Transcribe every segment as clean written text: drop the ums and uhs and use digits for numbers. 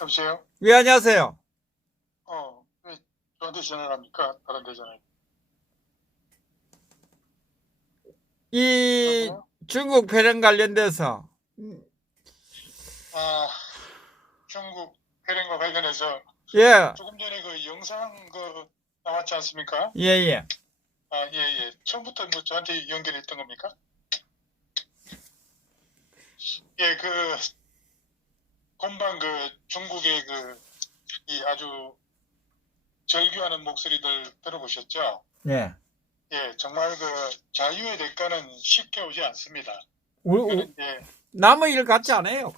여보세요? 예, 안녕하세요. 왜 저한테 전화를 합니까? 다른 데 전화. 이 여보세요? 중국 패령 관련돼서, 아, 중국 회련과 관련해서 예, 조금 전에 그 영상 나왔지 않습니까? 예, 예. 아, 예, 예. 처음부터 뭐 저한테 연결했던 겁니까? 예, 금방 중국의 이 아주 절규하는 목소리들 들어보셨죠? 예. 예, 정말 자유의 대가는 쉽게 오지 않습니다. 우, 이거는 이제, 남의 일 같지 않아요.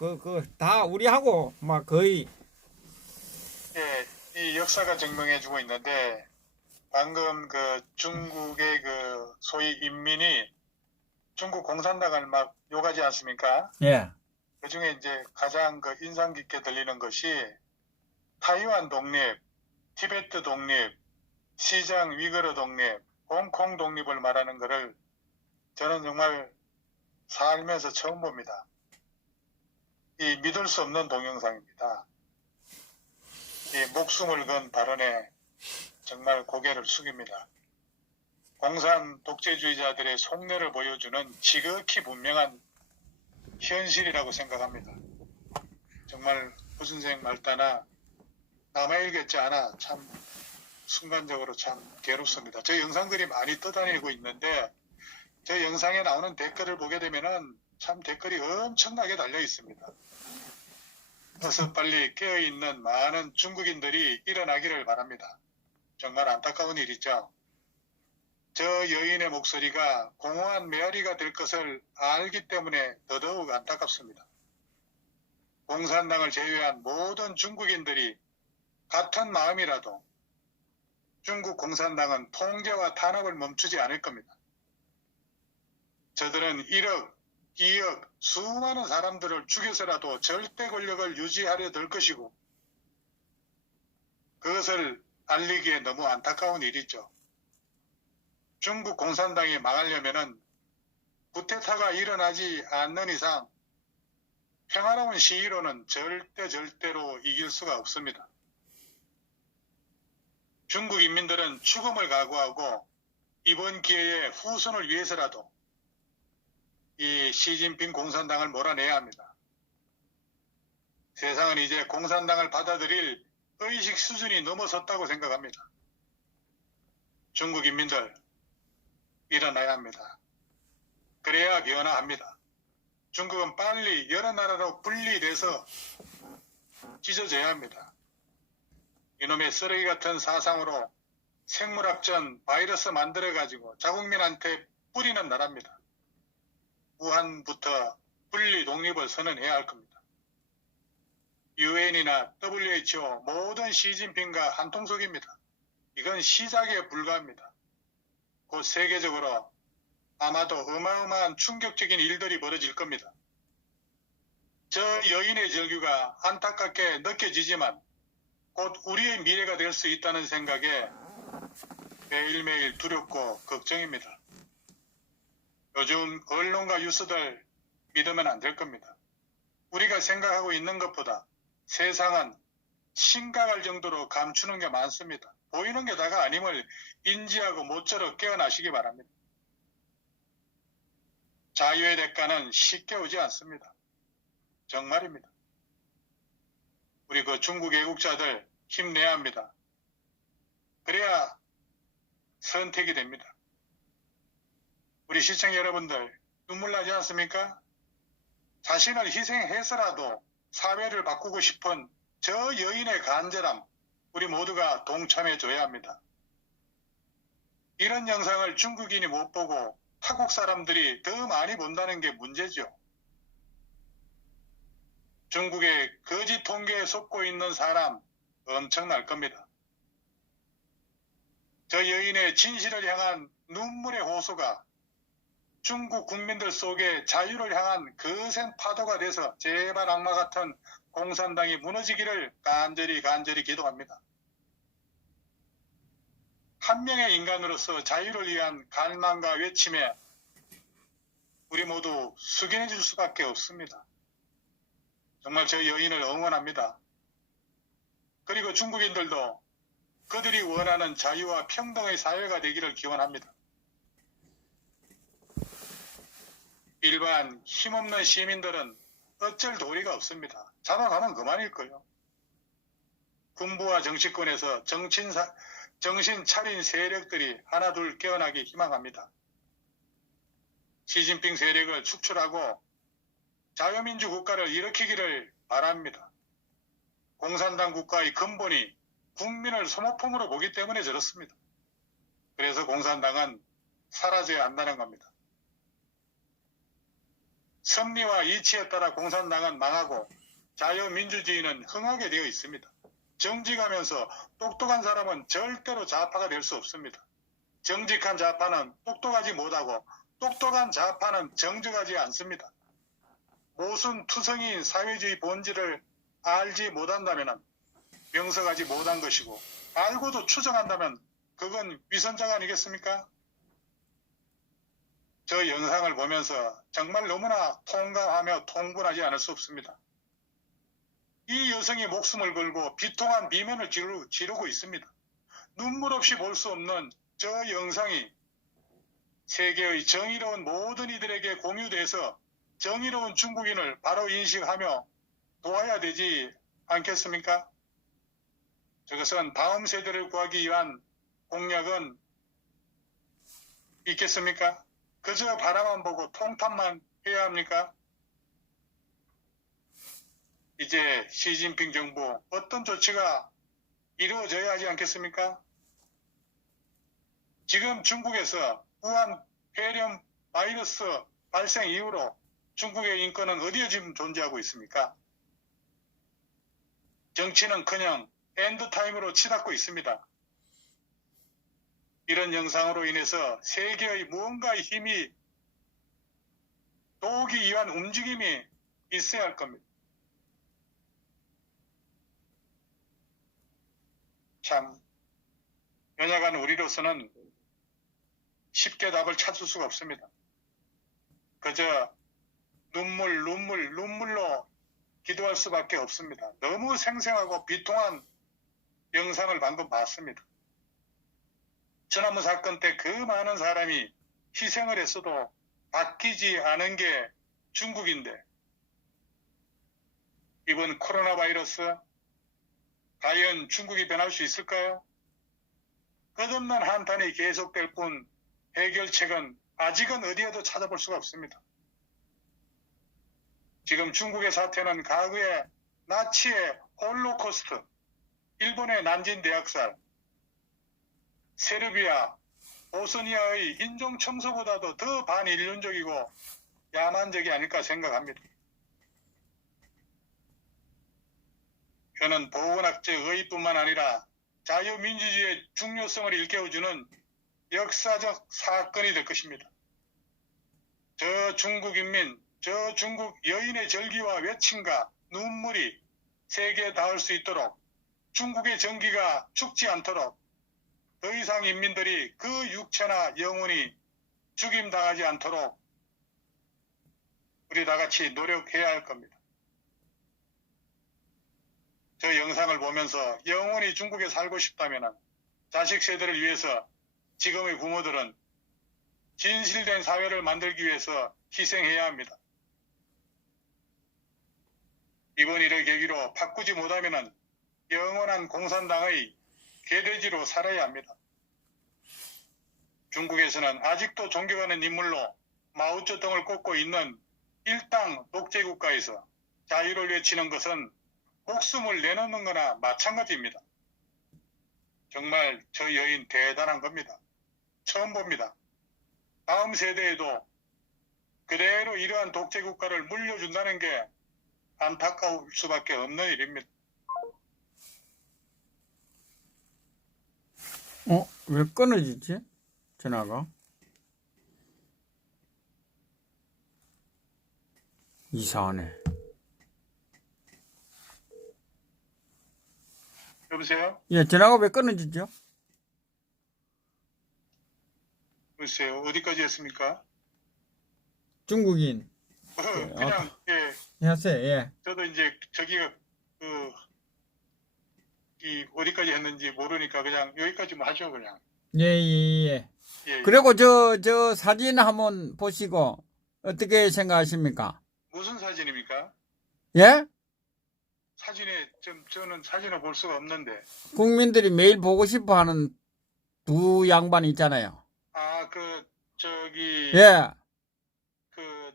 다 우리하고, 막, 거의, 예, 이 역사가 증명해주고 있는데, 방금 중국의 소위 인민이 중국 공산당을 막 욕하지 않습니까? 예. 그 중에 이제 가장 인상 깊게 들리는 것이 타이완 독립, 티베트 독립, 시장 위거르 독립, 홍콩 독립을 말하는 것을 저는 정말 살면서 처음 봅니다. 이 믿을 수 없는 동영상입니다. 이 목숨을 건 발언에 정말 고개를 숙입니다. 공산 독재주의자들의 속내를 보여주는 지극히 분명한 현실이라고 생각합니다. 정말 후순생 말따나 남아일겠지 않아 참 순간적으로 참 괴롭습니다. 저 영상들이 많이 떠다니고 있는데 저 영상에 나오는 댓글을 보게 되면은 참 댓글이 엄청나게 달려 있습니다. 그래서 빨리 깨어있는 많은 중국인들이 일어나기를 바랍니다. 정말 안타까운 일이죠. 저 여인의 목소리가 공허한 메아리가 될 것을 알기 때문에 더더욱 안타깝습니다. 공산당을 제외한 모든 중국인들이 같은 마음이라도 중국 공산당은 통제와 탄압을 멈추지 않을 겁니다. 저들은 1억, 2억, 수많은 사람들을 죽여서라도 절대 권력을 유지하려 들 것이고 그것을 알리기에 너무 안타까운 일이죠. 중국 공산당이 망하려면은 쿠데타가 일어나지 않는 이상 평화로운 시위로는 절대로 이길 수가 없습니다. 중국 인민들은 죽음을 각오하고 이번 기회에 후손을 위해서라도 이 시진핑 공산당을 몰아내야 합니다. 세상은 이제 공산당을 받아들일 의식 수준이 넘어섰다고 생각합니다. 중국 인민들 일어나야 합니다. 그래야 변화합니다. 중국은 빨리 여러 나라로 분리돼서 찢어져야 합니다. 이놈의 쓰레기 같은 사상으로 생물학전 바이러스 만들어가지고 자국민한테 뿌리는 나라입니다. 우한부터 분리 독립을 선언해야 할 겁니다. UN이나 WHO 모든 시진핑과 한통속입니다. 이건 시작에 불과합니다. 곧 세계적으로 아마도 어마어마한 충격적인 일들이 벌어질 겁니다. 저 여인의 절규가 안타깝게 느껴지지만 곧 우리의 미래가 될 수 있다는 생각에 매일매일 두렵고 걱정입니다. 요즘 언론과 뉴스들 믿으면 안 될 겁니다. 우리가 생각하고 있는 것보다 세상은 심각할 정도로 감추는 게 많습니다. 보이는 게 다가 아님을 인지하고 모쪼록 깨어나시기 바랍니다. 자유의 대가는 쉽게 오지 않습니다. 정말입니다. 우리 중국 애국자들 힘내야 합니다. 그래야 선택이 됩니다. 우리 시청자 여러분들 눈물 나지 않습니까? 자신을 희생해서라도 사회를 바꾸고 싶은 저 여인의 간절함 우리 모두가 동참해 줘야 합니다. 이런 영상을 중국인이 못 보고 타국 사람들이 더 많이 본다는 게 문제죠. 중국의 거짓 통계에 속고 있는 사람 엄청날 겁니다. 저 여인의 진실을 향한 눈물의 호소가 중국 국민들 속에 자유를 향한 거센 파도가 돼서 제발 악마 같은 공산당이 무너지기를 간절히 기도합니다. 한 명의 인간으로서 자유를 위한 갈망과 외침에 우리 모두 숙연해 줄 수밖에 없습니다. 정말 저 여인을 응원합니다. 그리고 중국인들도 그들이 원하는 자유와 평등의 사회가 되기를 기원합니다. 일반 힘없는 시민들은 어쩔 도리가 없습니다. 잡아가면 그만일 거예요. 군부와 정치권에서 정신 차린 세력들이 하나둘 깨어나기 희망합니다. 시진핑 세력을 축출하고 자유민주 국가를 일으키기를 바랍니다. 공산당 국가의 근본이 국민을 소모품으로 보기 때문에 저렇습니다. 그래서 공산당은 사라져야 한다는 겁니다. 섭리와 이치에 따라 공산당은 망하고 자유민주주의는 흥하게 되어 있습니다. 정직하면서 똑똑한 사람은 절대로 좌파가 될 수 없습니다. 정직한 좌파는 똑똑하지 못하고 똑똑한 좌파는 정직하지 않습니다. 모순투성이인 사회주의 본질을 알지 못한다면 명석하지 못한 것이고 알고도 추정한다면 그건 위선자가 아니겠습니까? 저 영상을 보면서 정말 너무나 통감하며 통분하지 않을 수 없습니다. 이 여성이 목숨을 걸고 비통한 비명을 지르고 있습니다. 눈물 없이 볼 수 없는 저 영상이 세계의 정의로운 모든 이들에게 공유돼서 정의로운 중국인을 바로 인식하며 도와야 되지 않겠습니까? 저것은 다음 세대를 구하기 위한 공약은 있겠습니까? 그저 바라만 보고 통탄만 해야 합니까? 이제 시진핑 정부 어떤 조치가 이루어져야 하지 않겠습니까? 지금 중국에서 우한 폐렴 바이러스 발생 이후로 중국의 인권은 어디에 지금 존재하고 있습니까? 정치는커녕 엔드타임으로 치닫고 있습니다. 이런 영상으로 인해서 세계의 무언가의 힘이 도우기 위한 움직임이 있어야 할 겁니다. 참, 연약한 우리로서는 쉽게 답을 찾을 수가 없습니다. 그저 눈물로 기도할 수밖에 없습니다. 너무 생생하고 비통한 영상을 방금 봤습니다. 전화무 사건 때 그 많은 사람이 희생을 했어도 바뀌지 않은 게 중국인데 이번 코로나 바이러스 과연 중국이 변할 수 있을까요? 끝없는 한탄이 계속될 뿐 해결책은 아직은 어디에도 찾아볼 수가 없습니다. 지금 중국의 사태는 과거의 나치의 홀로코스트, 일본의 난징 대학살, 세르비아, 보스니아의 인종청소보다도 더 반인륜적이고 야만적이 아닐까 생각합니다. 그는 보건학적 의의뿐만 아니라 자유민주주의의 중요성을 일깨워주는 역사적 사건이 될 것입니다. 저 중국 인민, 저 중국 여인의 절기와 외침과 눈물이 세계에 닿을 수 있도록 중국의 정기가 죽지 않도록 더 이상 인민들이 그 육체나 영혼이 죽임당하지 않도록 우리 다같이 노력해야 할 겁니다. 저 영상을 보면서 영원히 중국에 살고 싶다면 자식 세대를 위해서 지금의 부모들은 진실된 사회를 만들기 위해서 희생해야 합니다. 이번 일을 계기로 바꾸지 못하면 영원한 공산당의 개돼지로 살아야 합니다. 중국에서는 아직도 존경하는 인물로 마오쩌둥을 꼽고 있는 일당 독재국가에서 자유를 외치는 것은 목숨을 내놓는 거나 마찬가지입니다. 정말 저 여인 대단한 겁니다. 처음 봅니다. 다음 세대에도 그대로 이러한 독재국가를 물려준다는 게 안타까울 수밖에 없는 일입니다. 왜 끊어지지? 전화가? 이상하네. 여보세요? 예, 전화가 왜 끊어지죠? 글쎄요, 어디까지 했습니까? 중국인. 그냥, 예, 하세요, 예. 저도 이제 저기가, 어디까지 했는지 모르니까 그냥 여기까지만 하죠, 그냥. 예, 예, 예. 예, 그리고 저 사진 한번 보시고 어떻게 생각하십니까? 무슨 사진입니까? 예? 사진에, 저는 사진을 볼 수가 없는데. 국민들이 매일 보고 싶어 하는 두 양반 있잖아요. 아, 예. 그,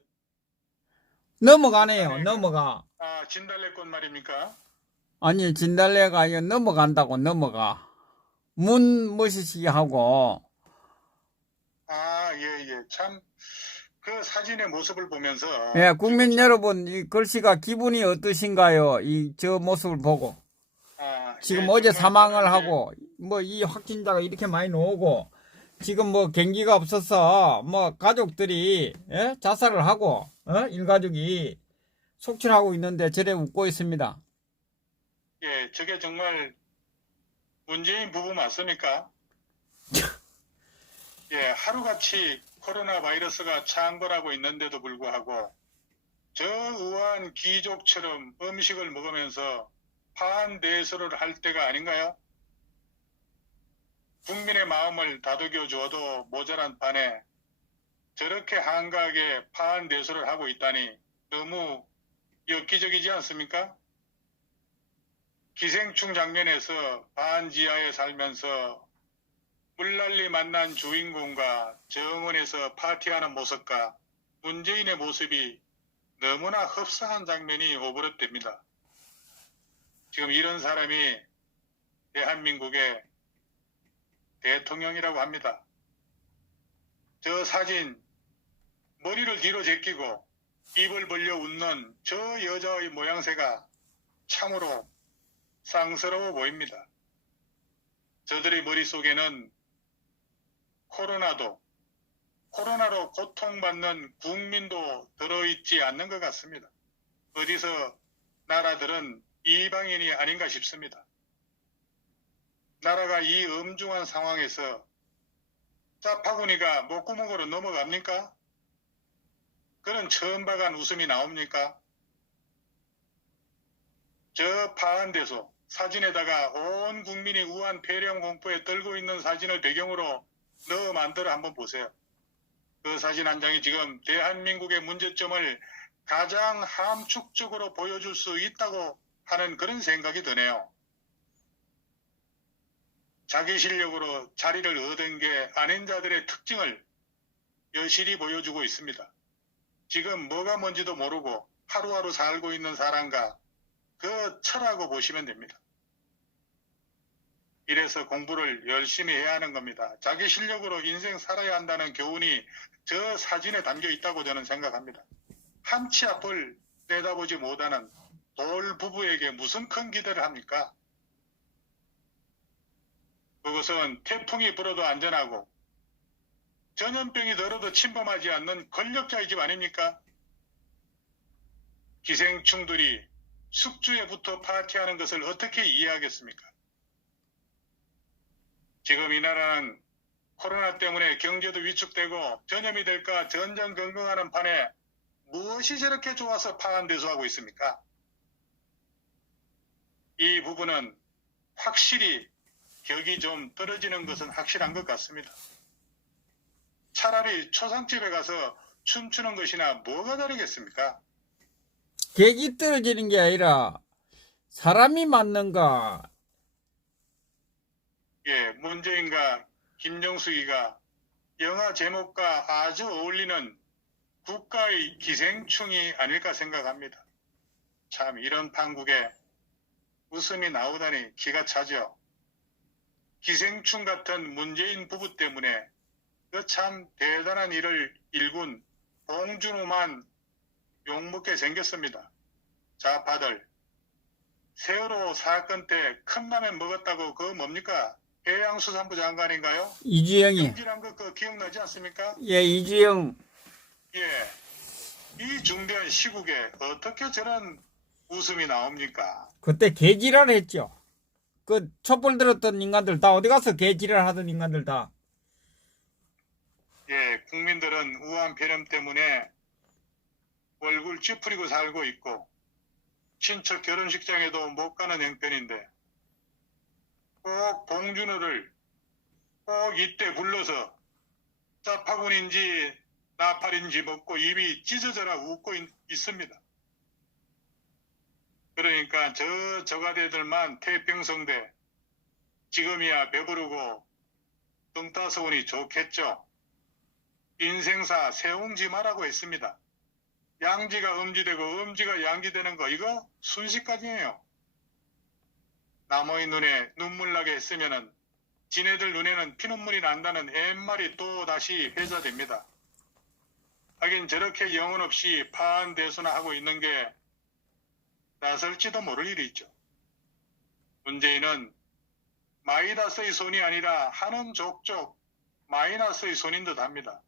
넘어가네요. 북한의 넘어가. 진달래꽃 말입니까? 아니, 진달래가 아니라 넘어간다고, 넘어가. 문머시기 하고, 예, 예. 참, 그 사진의 모습을 보면서. 예, 국민 여러분, 이 글씨가 기분이 어떠신가요? 저 모습을 보고. 지금 예, 어제 정말 사망을 저는 하고, 뭐, 이 확진자가 이렇게 많이 나오고, 지금 뭐, 경기가 없어서, 뭐, 가족들이, 예? 자살을 하고, 일가족이 속출하고 있는데, 저래 웃고 있습니다. 예, 저게 정말 문재인 부부 맞습니까? 예, 하루같이 코로나 바이러스가 창궐하고 있는데도 불구하고 저 우한 귀족처럼 음식을 먹으면서 파한대소를 할 때가 아닌가요? 국민의 마음을 다독여 주어도 모자란 판에 저렇게 한가하게 파한대소를 하고 있다니 너무 엽기적이지 않습니까? 기생충 장면에서 반지하에 살면서 물난리 만난 주인공과 정원에서 파티하는 모습과 문재인의 모습이 너무나 흡사한 장면이 오버랩됩니다. 지금 이런 사람이 대한민국의 대통령이라고 합니다. 저 사진, 머리를 뒤로 제끼고 입을 벌려 웃는 저 여자의 모양새가 참으로 쌍스러워 보입니다. 저들의 머릿속에는 코로나로 고통받는 국민도 들어있지 않는 것 같습니다. 어디서 나라들은 이방인이 아닌가 싶습니다. 나라가 이 엄중한 상황에서 짜파구니가 목구멍으로 넘어갑니까? 그런 처음 봐간 웃음이 나옵니까? 저 파한대소 사진에다가 온 국민이 우한 폐렴 공포에 떨고 있는 사진을 배경으로 넣어 만들어 한번 보세요. 그 사진 한 장이 지금 대한민국의 문제점을 가장 함축적으로 보여줄 수 있다고 하는 그런 생각이 드네요. 자기 실력으로 자리를 얻은 게 아닌 자들의 특징을 여실히 보여주고 있습니다. 지금 뭐가 뭔지도 모르고 하루하루 살고 있는 사람과 그 처라고 보시면 됩니다. 이래서 공부를 열심히 해야 하는 겁니다. 자기 실력으로 인생 살아야 한다는 교훈이 저 사진에 담겨 있다고 저는 생각합니다. 한 치 앞을 내다보지 못하는 돌 부부에게 무슨 큰 기대를 합니까? 그것은 태풍이 불어도 안전하고 전염병이 들어도 침범하지 않는 권력자의 집 아닙니까? 기생충들이 숙주에 붙어 파티하는 것을 어떻게 이해하겠습니까? 지금 이 나라는 코로나 때문에 경제도 위축되고 전염이 될까 전전긍긍하는 판에 무엇이 저렇게 좋아서 파한대소하고 있습니까? 이 부분은 확실히 격이 좀 떨어지는 것은 확실한 것 같습니다. 차라리 초상집에 가서 춤추는 것이나 뭐가 다르겠습니까? 객이 떨어지는 게 아니라 사람이 맞는가. 예, 문재인과 김정숙이가 영화 제목과 아주 어울리는 국가의 기생충이 아닐까 생각합니다. 참 이런 판국에 웃음이 나오다니 기가 차죠. 기생충 같은 문재인 부부 때문에 그 참 대단한 일을 일군 봉준호만 욕먹게 생겼습니다. 좌파들 세월호 사건 때 컵라면 먹었다고 그거 뭡니까? 해양수산부 장관인가요? 이주영이. 경질한 거 그거 기억나지 않습니까? 예, 이주영. 예. 이 중대한 시국에 어떻게 저런 웃음이 나옵니까? 그때 개지랄 했죠. 그 촛불 들었던 인간들 다 어디 가서 개지랄 하던 인간들 다. 예, 국민들은 우한 폐렴 때문에 얼굴 찌푸리고 살고 있고 친척 결혼식장에도 못 가는 형편인데 꼭 봉준호를 꼭 이때 불러서 짜파군인지 나팔인지 먹고 입이 찢어져라 웃고 있습니다. 그러니까 저 저가대들만 태평성대 지금이야 배부르고 등 따서오니 좋겠죠. 인생사 세웅지마라고 했습니다. 양지가 음지되고 음지가 양지되는 거 이거 순식간이에요. 남의 눈에 눈물 나게 했으면은 지네들 눈에는 피눈물이 난다는 옛말이 또 다시 회자됩니다. 하긴 저렇게 영혼 없이 파한대소나 하고 있는 게 나설지도 모를 일이 있죠. 문재인은 마이다스의 손이 아니라 하는 족족 마이너스의 손인 듯 합니다.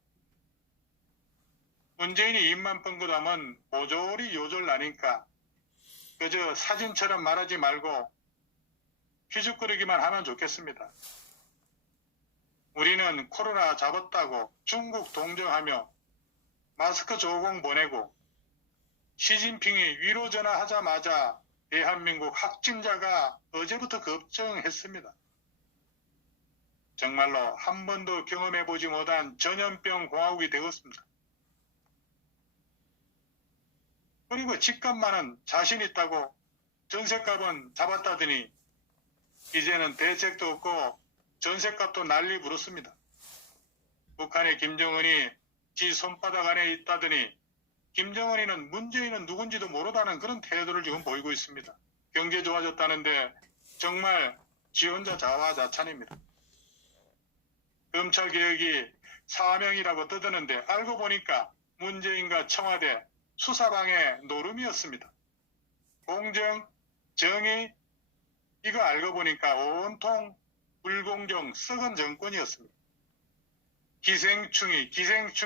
문재인이 입만 뻥긋하면 모조리 요절나니까 그저 사진처럼 말하지 말고 휘죽거리기만 하면 좋겠습니다. 우리는 코로나 잡았다고 중국 동정하며 마스크 조공 보내고 시진핑이 위로 전화하자마자 대한민국 확진자가 어제부터 급증했습니다. 정말로 한 번도 경험해보지 못한 전염병 공화국이 되었습니다. 그리고 집값만은 자신 있다고 전셋값은 잡았다더니 이제는 대책도 없고 전셋값도 난리 부르습니다. 북한의 김정은이 지 손바닥 안에 있다더니 김정은이는 문재인은 누군지도 모르다는 그런 태도를 지금 보이고 있습니다. 경제 좋아졌다는데 정말 지 혼자 자화자찬입니다. 검찰개혁이 사명이라고 떠드는데 알고 보니까 문재인과 청와대 수사방의 노름이었습니다. 공정, 정의, 이거 알고 보니까 온통 불공정, 썩은 정권이었습니다. 기생충에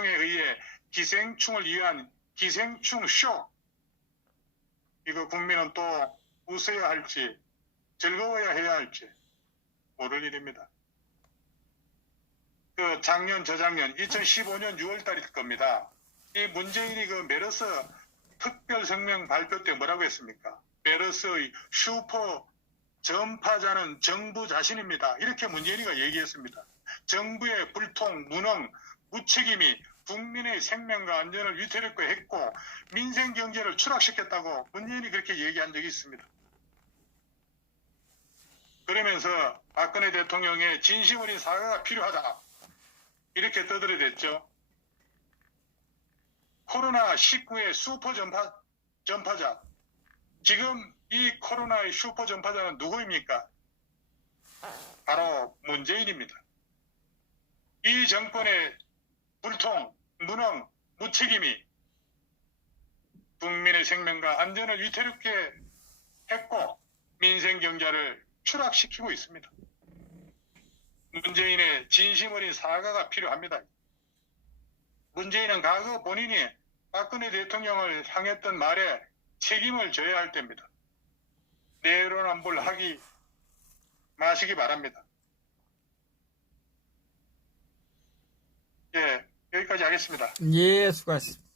의해 기생충을 위한 기생충 쇼. 이거 국민은 또 웃어야 할지 즐거워야 해야 할지 모를 일입니다. 그 작년 저작년 2015년 6월달일 겁니다. 이 문재인이 그 메르스 특별 성명 발표 때 뭐라고 했습니까? 메르스의 슈퍼 전파자는 정부 자신입니다. 이렇게 문재인이가 얘기했습니다. 정부의 불통, 무능, 무책임이 국민의 생명과 안전을 위태롭게 했고 민생 경제를 추락시켰다고 문재인이 그렇게 얘기한 적이 있습니다. 그러면서 박근혜 대통령의 진심 어린 사과가 필요하다. 이렇게 떠들어댔죠. 코로나19의 슈퍼 전파자. 지금 이 코로나의 슈퍼 전파자는 누구입니까? 바로 문재인입니다. 이 정권의 불통, 무능, 무책임이 국민의 생명과 안전을 위태롭게 했고 민생 경제를 추락시키고 있습니다. 문재인의 진심 어린 사과가 필요합니다. 문재인은 과거 본인이 박근혜 대통령을 향했던 말에 책임을 져야 할 때입니다. 내로남불하기 마시기 바랍니다. 예, 여기까지 하겠습니다. 예, 수고하셨습니다.